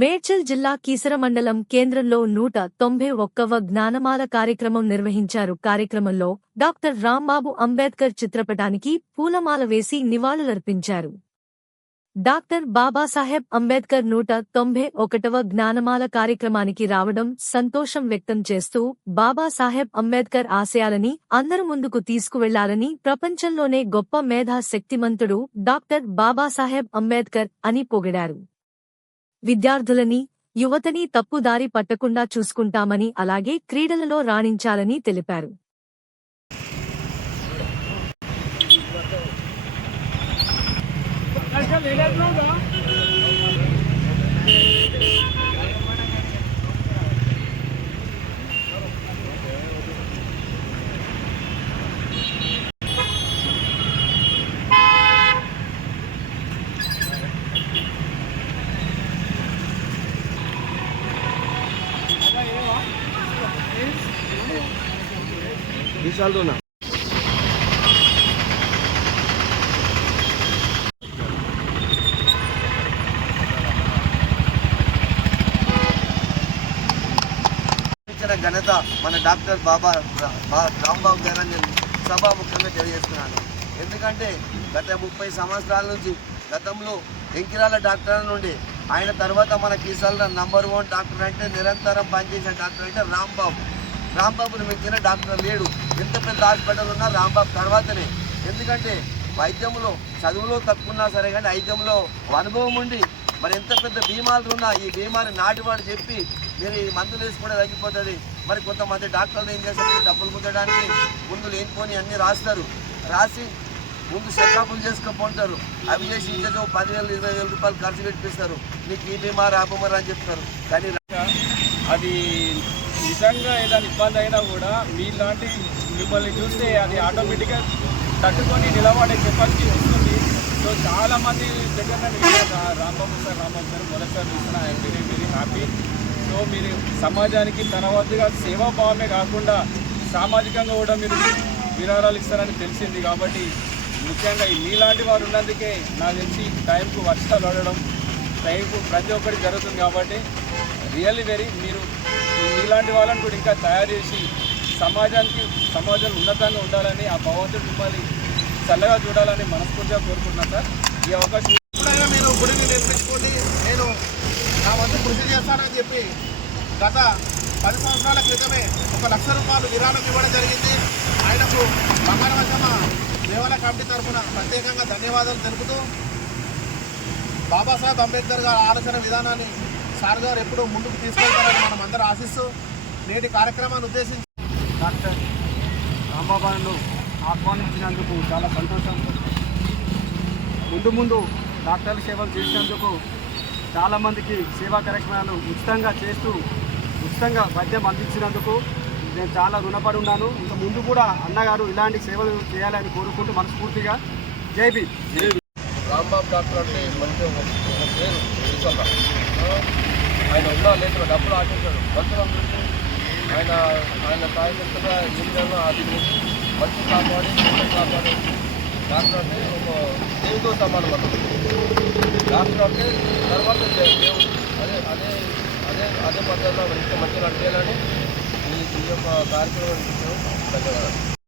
మేడ్చల్ జిల్లా కీసర మండలం కేంద్రంలో నూట తొంభై ఒక్కవ జ్ఞానమాల కార్యక్రమం నిర్వహించారు. కార్యక్రమంలో డాక్టర్ రాంబాబు అంబేద్కర్ చిత్రపటానికి పూలమాల వేసి నివాళులర్పించారు. డాక్టర్ బాబాసాహెబ్ అంబేద్కర్ నూట తొంభై ఒకటవ జ్ఞానమాల కార్యక్రమానికి రావడం సంతోషం వ్యక్తం చేస్తూ బాబాసాహెబ్ అంబేద్కర్ ఆశయాలని అందరు ముందుకు తీసుకువెళ్ళాలని ప్రపంచంలోనే గొప్ప మేధా శక్తిమంతుడు డాక్టర్ బాబాసాహెబ్ అంబేద్కర్ అని పొగిడారు. విద్యార్థులని యువతని తప్పుదారి పట్టకుండా చూసుకుంటామని అలాగే క్రీడలలో రాణించాలని తెలిపారు. విశాల్ నా ఘనత మన డాక్టర్ బాబా రాంబాబు గారు నేను సభాముఖంగా తెలియజేస్తున్నాను. ఎందుకంటే గత ముప్పై సంవత్సరాల నుంచి గతంలో ఎంకిరాల డాక్టర్ నుండి ఆయన తర్వాత మన కీసాల నంబర్ వన్ డాక్టర్ అంటే నిరంతరం పనిచేసిన డాక్టర్ అంటే రాంబాబు. రాంబాబుని మించిన డాక్టర్ లేడు. ఎంత పెద్ద హాస్పిటల్ ఉన్నా రాంబాబు తర్వాతనే. ఎందుకంటే వైద్యంలో చదువులో తక్కువన్నా సరే కానీ వైద్యంలో అనుభవం ఉండి మరి ఎంత పెద్ద బీమాలు ఉన్నా ఈ బీమాని నాటివాడు చెప్పి మీరు ఈ మందులు వేసుకుంటే తగ్గిపోతుంది. మరి కొంతమంది డాక్టర్లు ఏం చేస్తారు? డబ్బులు కుదడానికి ముందు లేనిపోని అన్నీ రాస్తారు. రాసి ముందు చెకప్లు చేసుకోపోంటారు. అవి చేసి ఇంట్లో పదివేలు ఇరవై వేల రూపాయలు ఖర్చు పెట్టిస్తారు నీకు ఈ బీమా ఆ అని చెప్తారు. కానీ అది నిజంగా ఏదైనా ఇబ్బంది అయినా కూడా మీలాంటి మిమ్మల్ని చూస్తే అది ఆటోమేటిక్గా తట్టుకొని నిలబడే కెపాసిటీ వస్తుంది. సో చాలామంది దగ్గర రా- రాంబాబు సార్ రాంబాబు సార్ మొదటిసారి చూసిన I'm very very happy. So మీరు సమాజానికి తన వద్దగా సేవాభావమే కాకుండా సామాజికంగా కూడా మీరు విరాళాలు ఇస్తారని తెలిసింది కాబట్టి ముఖ్యంగా మీలాంటి వారు ఉన్నందుకే నాకు తెలిసి టైంకు వర్షాలు పడడం టైంకు ప్రతి ఒక్కటి జరుగుతుంది కాబట్టి రియల్లీ వెరీ మీరు మీలాంటి వాళ్ళని కూడా ఇంకా తయారు చేసి సమాజానికి సమాజం ఉన్నతంగా ఉండాలని ఆ భగవంతుడు మిమ్మల్ని చల్లగా చూడాలని మనస్ఫూర్తిగా కోరుకుంటున్నాను సార్. ఈ అవకాశం ఎప్పుడైనా మీరు గుడిని నిర్మించుకోండి. నేను నా వంతు కృషి చేస్తానని చెప్పి గత పది సంవత్సరాల క్రితమే ఒక లక్ష రూపాయలు విరాళం ఇవ్వడం జరిగింది. ఆయనకు బంగారవశమ దేవాలయ కమిటీ తరఫున ప్రత్యేకంగా ధన్యవాదాలు తెలుపుతూ బాబాసాహెబ్ అంబేద్కర్ గారి ఆలోచన విధానాన్ని సార్ గారు ఎప్పుడూ ముందుకు తీసుకెళ్తారని మనం అందరూ ఆశిస్తూ నేటి కార్యక్రమాన్ని ఉద్దేశించి డాక్టర్ రాంబాబాను ఆహ్వానించినందుకు చాలా సంతోషం. ముందు ముందు డాక్టర్ల సేవలు చేసినందుకు చాలామందికి సేవా కార్యక్రమాలు ఉచితంగా చేస్తూ ఉచితంగా వైద్యం అందించినందుకు నేను చాలా రుణపడి ఉన్నాను. ఇంకా ముందు కూడా అన్నగారు ఇలాంటి సేవలు చేయాలని కోరుకుంటూ మనస్ఫూర్తిగా జై భీమ్. రాంబాబు డాక్టర్ అంటే మంచి పేరు ఆయన ఉన్నా లేదు డబ్బులు ఆశించాడు. మంత్రం చూసి ఆయన ఆయన కార్యకర్తగా ఏం చేయాలో అది మంచి కాపాడి మంచి కాపాడి డాక్టర్ అంటే ఒక దేవుడితో సమానం అన్నమాట డాక్టర్ అంటే తర్వాత దేవుడు. అదే అదే అదే అదే పద్ధతిలో మంచి మంచిగా నడిచేయాలని ఈ యొక్క కార్యక్రమం ధన్యవాదాలు.